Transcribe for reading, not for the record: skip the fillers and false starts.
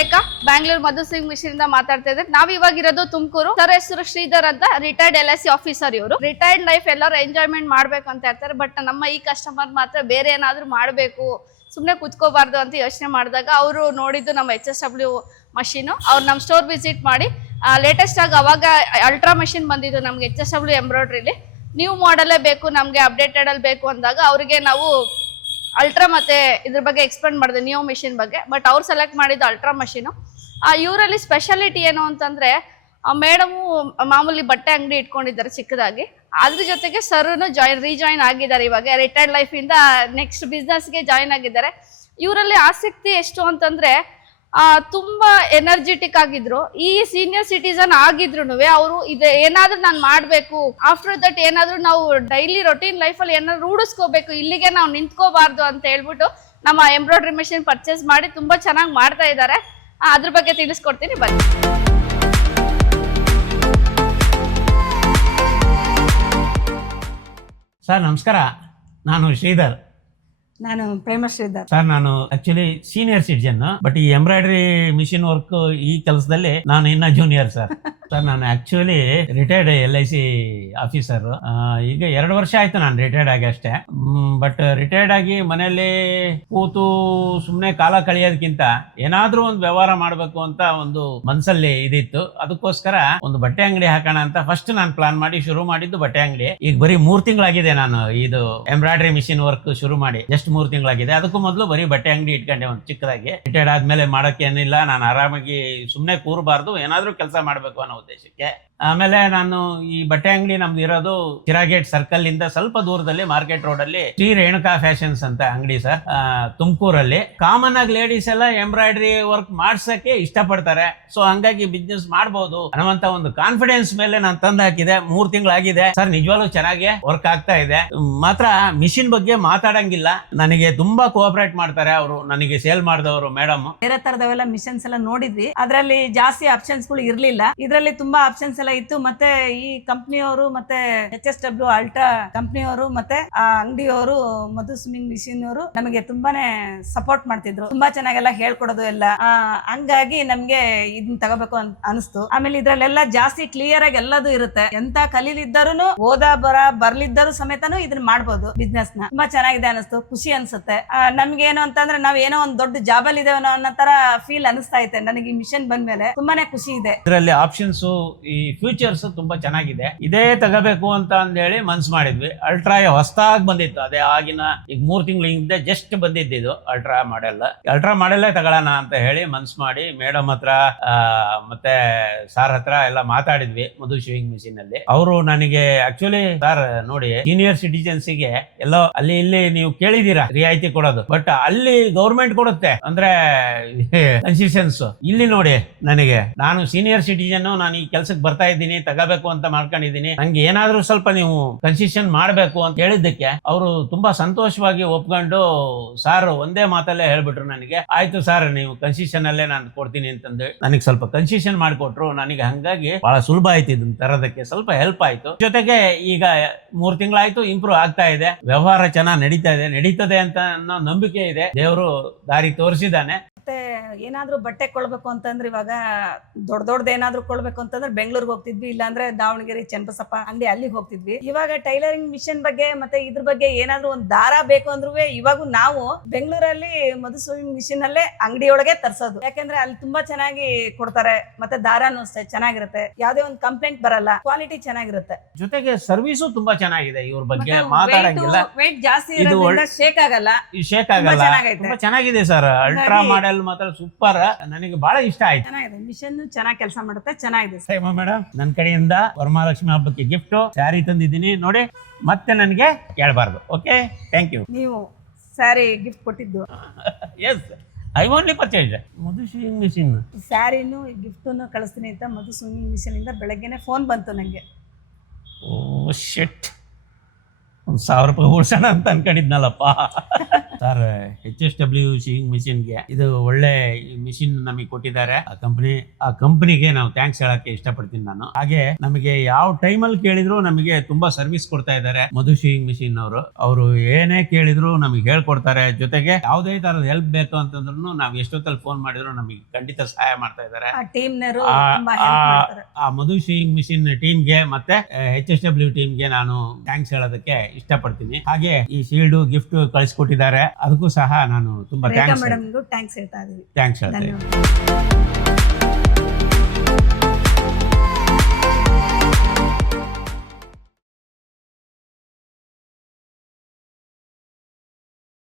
ರೇಖಾ ಬ್ಯಾಂಗ್ಳೂರ್ ಮಧು Singh mission ಇಂದ ಮಾತಾಡ್ತಾ ಇದ್ದಾರೆ. ನಾವ್ ಇವಾಗಿರೋದು ತುಮಕೂರು. ಸರ್ ಹೆಸರು ಶ್ರೀಧರ್ ಅಂತ, ರಿಟೈರ್ಡ್ LIC ಆಫೀಸರ್. ಇವರು ರಿಟೈರ್ಡ್ ಲೈಫ್ ಎಲ್ಲರೂ ಎಂಜಾಯ್ಮೆಂಟ್ ಮಾಡ್ಬೇಕು ಅಂತ ಇರ್ತಾರೆ. ಬಟ್ ನಮ್ಮ ಈ ಕಸ್ಟಮರ್ ಮಾತ್ರ ಬೇರೆ ಏನಾದ್ರು ಮಾಡ್ಬೇಕು, ಸುಮ್ನೆ ಕುತ್ಕೋಬಾರ್ದು ಅಂತ ಯೋಚನೆ ಮಾಡಿದಾಗ ಅವರು ನೋಡಿದ್ದು ನಮ್ಮ HSW ಮಷೀನು. ಅವ್ರು ನಮ್ಮ ಸ್ಟೋರ್ ವಿಸಿಟ್ ಮಾಡಿ ಲೇಟೆಸ್ಟ್ ಆಗಿ ಅವಾಗ ಅಲ್ಟ್ರಾ ಮಷಿನ್ ಬಂದಿದ್ದು ನಮ್ಗೆ HSW ಎಂಬ್ರಾಯ್ಡ್ರಿಲಿ. ನ್ಯೂ ಮಾಡೆಲ್ಲೇ ಬೇಕು ನಮ್ಗೆ, ಅಪ್ಡೇಟೆಡ್ ಅಲ್ಲಿ ಬೇಕು ಅಂದಾಗ ಅವ್ರಿಗೆ ನಾವು ಅಲ್ಟ್ರಾ ಮತ್ತೆ ಇದ್ರ ಬಗ್ಗೆ ಎಕ್ಸ್ಪ್ಲೇನ್ ಮಾಡಿದೆ, ನ್ಯೂ ಮಿಷಿನ್ ಬಗ್ಗೆ. ಬಟ್ ಅವ್ರು ಸೆಲೆಕ್ಟ್ ಮಾಡಿದ್ದು ಅಲ್ಟ್ರಾ ಮಷೀನು. ಇವರಲ್ಲಿ ಸ್ಪೆಷಾಲಿಟಿ ಏನು ಅಂತಂದ್ರೆ, ಮೇಡಮು ಮಾಮೂಲಿ ಬಟ್ಟೆ ಅಂಗಡಿ ಇಟ್ಕೊಂಡಿದ್ದಾರೆ ಚಿಕ್ಕದಾಗಿ. ಅದ್ರ ಜೊತೆಗೆ ಸರ್ನು ರೀಜಾಯಿನ್ ಆಗಿದ್ದಾರೆ. ಇವಾಗ ರಿಟೈರ್ಡ್ ಲೈಫ್ ಇಂದ ನೆಕ್ಸ್ಟ್ ಬಿಸ್ನೆಸ್ಗೆ ಜಾಯಿನ್ ಆಗಿದ್ದಾರೆ. ಇವರಲ್ಲಿ ಆಸಕ್ತಿ ಎಷ್ಟು ಅಂತಂದ್ರೆ, ತುಂಬಾ ಎನರ್ಜೆಟಿಕ್ ಆಗಿದ್ರು. ಈ ಸೀನಿಯರ್ ಸಿಟಿಸನ್ ಆಗಿದ್ರು ಅವರು ಇದು ಏನಾದ್ರೂ ನಾನು ಮಾಡ್ಬೇಕು, ಆಫ್ಟರ್ ದಟ್ ಏನಾದ್ರೂ ನಾವು ಡೈಲಿ ರೊಟೀನ್ ಲೈಫಲ್ಲಿ ಏನಾದ್ರು ರೂಢಿಸ್ಕೋಬೇಕು, ಇಲ್ಲಿಗೆ ನಾವು ನಿಂತ್ಕೋಬಾರ್ದು ಅಂತ ಹೇಳ್ಬಿಟ್ಟು ನಮ್ಮ ಎಂಬ್ರಾಯ್ಡ್ರಿ ಮೆಷಿನ್ ಪರ್ಚೇಸ್ ಮಾಡಿ ತುಂಬಾ ಚೆನ್ನಾಗಿ ಮಾಡ್ತಾ ಇದ್ದಾರೆ. ಅದ್ರ ಬಗ್ಗೆ ತಿಳಿಸ್ಕೊಡ್ತೀನಿ ಬನ್ನಿ. ಸರ್ ನಮಸ್ಕಾರ, ನಾನು ಶ್ರೀಧರ್. ನಾನು ಪ್ರೇಮ ಶ್ರೀಧರ್. ಸರ್ ನಾನು ಆಕ್ಚುಲಿ ಸೀನಿಯರ್ ಸಿಟಿಜನ್, ಬಟ್ ಈ ಎಂಬ್ರಾಯ್ಡರಿ ಮಿಷಿನ್ ವರ್ಕ್ ಈ ಕೆಲಸದಲ್ಲಿ ನಾನು ಇನ್ನ ಜೂನಿಯರ್ ಸರ್. ಸರ್ ನಾನು ಆಕ್ಚುಲಿ ರಿಟೈರ್ಡ್ LIC ಆಫೀಸರ್. ಈಗ 2 ವರ್ಷ ಆಯ್ತು ನಾನು ರಿಟೈರ್ಡ್ ಆಗಿ ಅಷ್ಟೇ. ಬಟ್ ರಿಟೈರ್ಡ್ ಆಗಿ ಮನೆಯಲ್ಲಿ ಕೂತು ಸುಮ್ಮನೆ ಕಾಲ ಕಳೆಯೋದಕ್ಕಿಂತ ಏನಾದ್ರೂ ಒಂದು ವ್ಯವಹಾರ ಮಾಡಬೇಕು ಅಂತ ಒಂದು ಮನಸ್ಸಲ್ಲಿ ಇದಿತ್ತು. ಅದಕ್ಕೋಸ್ಕರ ಒಂದು ಬಟ್ಟೆ ಅಂಗಡಿ ಹಾಕೋಣ ಅಂತ ಫಸ್ಟ್ ನಾನು ಪ್ಲಾನ್ ಮಾಡಿ ಶುರು ಮಾಡಿದ್ದು ಬಟ್ಟೆ ಅಂಗಡಿ. ಈಗ ಬರೀ 3 ತಿಂಗಳಾಗಿದೆ ನಾನು ಇದು ಎಂಬ್ರಾಯ್ಡರಿ ಮಿಷಿನ್ ವರ್ಕ್ ಶುರು ಮಾಡಿ, ಜಸ್ಟ್ 3 ತಿಂಗಳಾಗಿದೆ. ಅದಕ್ಕೂ ಮೊದಲು ಬರೀ ಬಟ್ಟೆ ಅಂಗಡಿ ಇಟ್ಕೊಂಡೆ ಒಂದು ಚಿಕ್ಕದಾಗಿ. ರಿಟೈರ್ಡ್ ಆದ್ಮೇಲೆ ಮಾಡಕ್ಕೆ ಏನಿಲ್ಲ, ನಾನು ಆರಾಮಾಗಿ ಸುಮ್ಮನೆ ಕೂರಬಾರ್ದು, ಏನಾದ್ರೂ ಕೆಲಸ ಮಾಡಬೇಕು ಅನ್ನೋ ಉದ್ದೇಶಕ್ಕೆ. ಆಮೇಲೆ ನಾನು ಈ ಬಟ್ಟೆ ಅಂಗಡಿ ನಮ್ದು ಇರೋದು ಚಿರಾಗೇಟ್ ಸರ್ಕಲ್ ಇಂದ ಸ್ವಲ್ಪ ದೂರದಲ್ಲಿ ಮಾರ್ಕೆಟ್ ರೋಡ್ ಅಲ್ಲಿ ಶ್ರೀ ರೇಣುಕಾ ಫ್ಯಾಷನ್ಸ್ ಅಂತ ಅಂಗಡಿ ಸರ್, ತುಮಕೂರಲ್ಲಿ. ಕಾಮನ್ ಆಗಿ ಲೇಡೀಸ್ ಎಲ್ಲ ಎಂಬ್ರಾಯ್ಡರಿ ವರ್ಕ್ ಮಾಡ್ಸಕ್ಕೆ ಇಷ್ಟಪಡ್ತಾರೆ. ಸೊ ಹಂಗಾಗಿ ಬಿಸ್ನೆಸ್ ಮಾಡಬಹುದು ಅನ್ನುವಂತ ಒಂದು ಕಾನ್ಫಿಡೆನ್ಸ್ ಮೇಲೆ ನಾನು ತಂದು ಹಾಕಿದೆ. 3 ತಿಂಗಳಾಗಿದೆ ಸರ್, ನಿಜವಾಗ್ಲೂ ಚೆನ್ನಾಗಿ ವರ್ಕ್ ಆಗ್ತಾ ಇದೆ. ಮಾತ್ರ ಮಿಷಿನ್ ಬಗ್ಗೆ ಮಾತಾಡಂಗಿಲ್ಲ, ನನಗೆ ತುಂಬಾ ಕೋಆಪರೇಟ್ ಮಾಡ್ತಾರೆ ಅವರು, ನನಗೆ ಸೇಲ್ ಮಾಡಿದವರು ಮೇಡಮ್. ಬೇರೆ ತರದವೆಲ್ಲ ಮಿಷನ್ಸ್ ಎಲ್ಲ ನೋಡಿದ್ವಿ, ಅದರಲ್ಲಿ ಜಾಸ್ತಿ ಆಪ್ಷನ್ಸ್ ಗಳು ಇರ್ಲಿಲ್ಲ. ಇದರಲ್ಲಿ ತುಂಬಾ ಆಪ್ಷನ್ಸ್ ಎಲ್ಲ ಇತ್ತು. ಮತ್ತೆ ಈ ಕಂಪ್ನಿಯವರು ಮತ್ತೆ HSW ಅಲ್ಟ್ರಾ ಕಂಪ್ನಿಯವರು ಮತ್ತೆ ಆ ಅಂಗಡಿಯವರು ಮಧು ಸ್ವಿಮ್ಮಿಂಗ್ ಮಿಷಿನ್ ಅವರು ನಮಗೆ ತುಂಬಾನೇ ಸಪೋರ್ಟ್ ಮಾಡ್ತಿದ್ರು. ತುಂಬಾ ಚೆನ್ನಾಗೆಲ್ಲ ಹೇಳ್ಕೊಡೋದು ಎಲ್ಲ. ಹಂಗಾಗಿ ನಮ್ಗೆ ಇದನ್ನ ತಗೋಬೇಕು ಅಂತ ಅನಿಸ್ತು. ಆಮೇಲೆ ಇದ್ರಲ್ಲೆಲ್ಲ ಜಾಸ್ತಿ ಕ್ಲಿಯರ್ ಆಗಿ ಎಲ್ಲದೂ ಇರುತ್ತೆ. ಎಂತ ಕಲೀಲಿದ್ದರೂ ಬರ್ಲಿದ್ದರು ಸಮೇತನು ಇದನ್ನ ಮಾಡ್ಬೋದು ಬಿಸ್ನೆಸ್ ನ. ತುಂಬಾ ಚೆನ್ನಾಗಿದೆ ಅನಿಸ್ತು, ಖುಷಿ ಅನ್ಸುತ್ತೆ. ನಮ್ಗೆ ಏನು ಅಂತಂದ್ರೆ ನಾವ್ ಏನೋ ಒಂದ್ ದೊಡ್ಡ ಜಾಬ್ ಅಲ್ಲಿ ಇದೇವೋ ಅನ್ನೋ ತರ ಫೀಲ್ ಅನಿಸ್ತಾ ಇದೆ ನನಗೆ. ಈ ಮಿಷನ್ ಬಂದ್ಮೇಲೆ ತುಂಬಾನೇ ಖುಷಿ ಇದೆ. ಇದರಲ್ಲಿ ಆಪ್ಷನ್ಸ್ ಈ ಫ್ಯೂಚರ್ಸ್ ತುಂಬಾ ಚೆನ್ನಾಗಿದೆ, ಇದೇ ತಗೋಬೇಕು ಅಂತ ಅಂದೇಳಿ ಮನ್ಸ್ ಮಾಡಿದ್ವಿ. ಅಲ್ಟ್ರಾ ಹೊಸದಾಗಿ ಬಂದಿತ್ತು, ಅದೇ ಆಗಿನ ಈಗ 3 ತಿಂಗಳ ಹಿಂದೆ ಜಸ್ಟ್ ಬಂದಿದ್ದು ಅಲ್ಟ್ರಾ ಮಾಡೆಲ್ಲೇ ತಗೊಳ್ಳೋಣ ಅಂತ ಹೇಳಿ ಮನ್ಸ್ ಮಾಡಿ ಮೇಡಮ್ ಹತ್ರ ಮತ್ತೆ ಸಾರ್ ಹತ್ರ ಎಲ್ಲ ಮಾತಾಡಿದ್ವಿ ಮಧು ಶಿವಿಂಗ್ ಮಿಷಿನ್ ಅಲ್ಲಿ. ಅವರು ನನಗೆ ಆಕ್ಚುಲಿ ಸಾರ್ ನೋಡಿ, ಸೀನಿಯರ್ ಸಿಟಿಜನ್ಸ್ಗೆ ಎಲ್ಲೋ ಅಲ್ಲಿ ಇಲ್ಲಿ ನೀವು ಕೇಳಿದೀರಾ ರಿಯಾಯಿತಿ ಕೊಡೋದು, ಬಟ್ ಅಲ್ಲಿ ಗೌರ್ಮೆಂಟ್ ಕೊಡುತ್ತೆ ಅಂದ್ರೆ ಕನ್ಸೆಷನ್ಸ್. ಇಲ್ಲಿ ನೋಡಿ, ನನಗೆ ನಾನು ಸೀನಿಯರ್ ಸಿಟಿಜನ್, ನಾನು ಈ ಕೆಲ್ಸಕ್ಕೆ ಬರ್ತಾ ಇದ್ದೀನಿ, ತಗೋಬೇಕು ಅಂತ ಮಾಡ್ಕೊಂಡಿದ್ದೀನಿ, ನಂಗೆ ಏನಾದ್ರೂ ಸ್ವಲ್ಪ ನೀವು ಕನ್ಸೆಷನ್ ಮಾಡ್ಬೇಕು ಅಂತ ಹೇಳಿದ್ದಕ್ಕೆ ಅವರು ತುಂಬಾ ಸಂತೋಷವಾಗಿ ಒಪ್ಕೊಂಡು ಸಾರ್ ಒಂದೇ ಮಾತಲ್ಲೇ ಹೇಳ್ಬಿಟ್ರು ನನಗೆ, ಆಯ್ತು ಸಾರ್ ನೀವು ಕನ್ಸೆಷನ್ ಅಲ್ಲೇ ನಾನು ಕೊಡ್ತೀನಿ ಅಂತಂದು ನನಗೆ ಸ್ವಲ್ಪ ಕನ್ಸೆಷನ್ ಮಾಡಿಕೊಟ್ರು. ನನಗೆ ಹಂಗಾಗಿ ಬಹಳ ಸುಲಭ ಆಯ್ತು ಇದನ್ನ ತರೋದಕ್ಕೆ, ಸ್ವಲ್ಪ ಹೆಲ್ಪ್ ಆಯ್ತು. ಜೊತೆಗೆ ಈಗ 3 ತಿಂಗಳಾಯ್ತು, ಇಂಪ್ರೂವ್ ಆಗ್ತಾ ಇದೆ, ವ್ಯವಹಾರ ಚೆನ್ನಾಗಿ ನಡೀತದೆ ಅಂತ ಅನ್ನೋ ನಂಬಿಕೆ ಇದೆ. ದೇವರು ದಾರಿ ತೋರಿಸಿದಾನೆ. ಮತ್ತೆ ಏನಾದ್ರೂ ಬಟ್ಟೆ ಕೊಳ್ಬೇಕು ಅಂತಂದ್ರೆ ಇವಾಗ ದೊಡ್ಡದು ಏನಾದ್ರೂ ಕೊಳ್ಬೇಕು ಅಂತಂದ್ರೆ ಬೆಂಗಳೂರಿಗೆ ಹೋಗ್ತಿದ್ವಿ, ಇಲ್ಲಾಂದ್ರೆ ದಾವಣಗೆರೆ ಚನ್ನಬಸಪ್ಪ ಅಂಗಡಿ ಅಲ್ಲಿಗೆ ಹೋಗ್ತಿದ್ವಿ. ಇವಾಗ ಟೈಲರಿಂಗ್ ಮಿಷನ್ ಬಗ್ಗೆ ಮತ್ತೆ ಇದ್ರ ಬಗ್ಗೆ ಏನಾದ್ರೂ ಒಂದ್ ದಾರ ಬೇಕು ಅಂದ್ರೂ ಇವಾಗ ನಾವು ಬೆಂಗಳೂರಲ್ಲಿ ಮಧು ಸ್ವಿಮ್ಮಿಂಗ್ ಮಿಷಿನ್ ಅಲ್ಲೇ ಅಂಗಡಿಯೊಳಗೆ ತರ್ಸೋದು. ಯಾಕಂದ್ರೆ ಅಲ್ಲಿ ತುಂಬಾ ಚೆನ್ನಾಗಿ ಕೊಡ್ತಾರೆ, ಮತ್ತೆ ದಾರನೂ ಅಷ್ಟೇ ಚೆನ್ನಾಗಿರುತ್ತೆ, ಯಾವ್ದೇ ಒಂದು ಕಂಪ್ಲೇಂಟ್ ಬರಲ್ಲ, ಕ್ವಾಲಿಟಿ ಚೆನ್ನಾಗಿರುತ್ತೆ. ಜೊತೆಗೆ ಸರ್ವಿಸು ತುಂಬಾ ಚೆನ್ನಾಗಿದೆ. ಇವ್ರ ಬಗ್ಗೆ ಮಾತಾಡಂಗಿಲ್ಲ, ವೇಟ್ ಜಾಸ್ತಿ ಇರೋದ್ರಿಂದ ಶೇಕ್ ಆಗಲ್ಲ. ತುಂಬಾ ಚೆನ್ನಾಗಿದೆ ಸರ್. ಅಲ್ಟ್ರಾ ಮಾಡೆಲ್ ಮಾತ್ರ ಸೂಪರ್, ನನಗೆ ಬಹಳ ಇಷ್ಟ ಆಯ್ತು. ಚೆನ್ನಾಗಿದೆ ಮಿಷನ್, ಚೆನ್ನಾಗಿ ಕೆಲಸ ಮಾಡುತ್ತೆ, ಚೆನ್ನಾಗಿದೆ. ಮೇಡಮ್, ನನ್ನ ಕಡೆಯಿಂದ ವರಮಹಾಲಕ್ಷ್ಮಿ ಹಬ್ಬಕ್ಕೆ ಗಿಫ್ಟ್ ಸ್ಯಾರಿ ತಂದಿದ್ದೀನಿ ನೋಡಿ, ಮತ್ತೆ ನನಗೆ ಕೇಳಬಾರ್ದು. Okay, thank you. ನೀವು ಸ್ಯಾರಿ ಗಿಫ್ಟ್ ಕೊಟ್ಟಿದ್ದು? Yes, I only purchase Madhu swimming machine. ಸ್ಯಾರಿನೂ ಗಿಫ್ಟನ್ನು ಕಳಿಸ್ತೀನಿ ಅಂತ ಮಧು ಸ್ವಿಮ್ಮಿಂಗ್ ಮಿಷನ್ ಇಂದ ಬೆಳಗ್ಗೆನೆ ಫೋನ್ ಬಂತು ನನಗೆ. ಓ ಶಿಟ್, 1000 ರೂಪಾಯಿ ಉಳ್ಸೋಣ ಅಂತ ಅನ್ಕೊಂಡಿದ್ನಲ್ಲಪ್ಪ. ಸರ್ HSW ಶೀವಿಂಗ್ ಮಿಷಿನ್ಗೆ ಇದು ಒಳ್ಳೆ ಮಿಷಿನ್ ನಮಗೆ ಕೊಟ್ಟಿದ್ದಾರೆ ಆ ಕಂಪನಿಗೆ ನಾವು ಥ್ಯಾಂಕ್ಸ್ ಹೇಳಕ್ಕೆ ಇಷ್ಟಪಡ್ತೀನಿ ನಾನು. ಹಾಗೆ ನಮಗೆ ಯಾವ ಟೈಮಲ್ಲಿ ಕೇಳಿದ್ರು ನಮಗೆ ತುಂಬಾ ಸರ್ವಿಸ್ ಕೊಡ್ತಾ ಇದ್ದಾರೆ ಮಧು ಶೀವಿಂಗ್ ಮಿಷಿನ್ ಅವರು ಏನೇ ಕೇಳಿದ್ರು ನಮಗೆ ಹೇಳ್ಕೊಡ್ತಾರೆ. ಜೊತೆಗೆ ಯಾವುದೇ ತರದ ಹೆಲ್ಪ್ ಬೇಕು ಅಂತಂದ್ರು ನಾವು ಎಷ್ಟೊತ್ತಲ್ಲಿ ಫೋನ್ ಮಾಡಿದ್ರು ನಮಗೆ ಖಂಡಿತ ಸಹಾಯ ಮಾಡ್ತಾ ಇದ್ದಾರೆ. ಆ ಮಧು ಶೀವಿಂಗ್ ಮಿಷಿನ್ ಟೀಮ್ಗೆ ಮತ್ತೆ HSW ಟೀಮ್ಗೆ ನಾನು ಥ್ಯಾಂಕ್ಸ್ ಹೇಳೋದಕ್ಕೆ ಇಷ್ಟಪಡ್ತೀನಿ. ಹಾಗೆ ಈ ಶೀಲ್ಡ್ ಗಿಫ್ಟ್ ಕಳಿಸ್ಕೊಟ್ಟಿದ್ದಾರೆ, ಅದಕ್ಕೂ ಸಹ ನಾನು ತುಂಬಾ ಥ್ಯಾಂಕ್ಸ್ ಹೇಳ್ತಾ ಇದ್ದೀನಿ. ಥ್ಯಾಂಕ್ಸ್ ಹೇಳ್ತಾ ಇದ್ದೀವಿ. ಥ್ಯಾಂಕ್ಸ್ ಹೇಳ್ತಾ ಇದ್ದೀನಿ.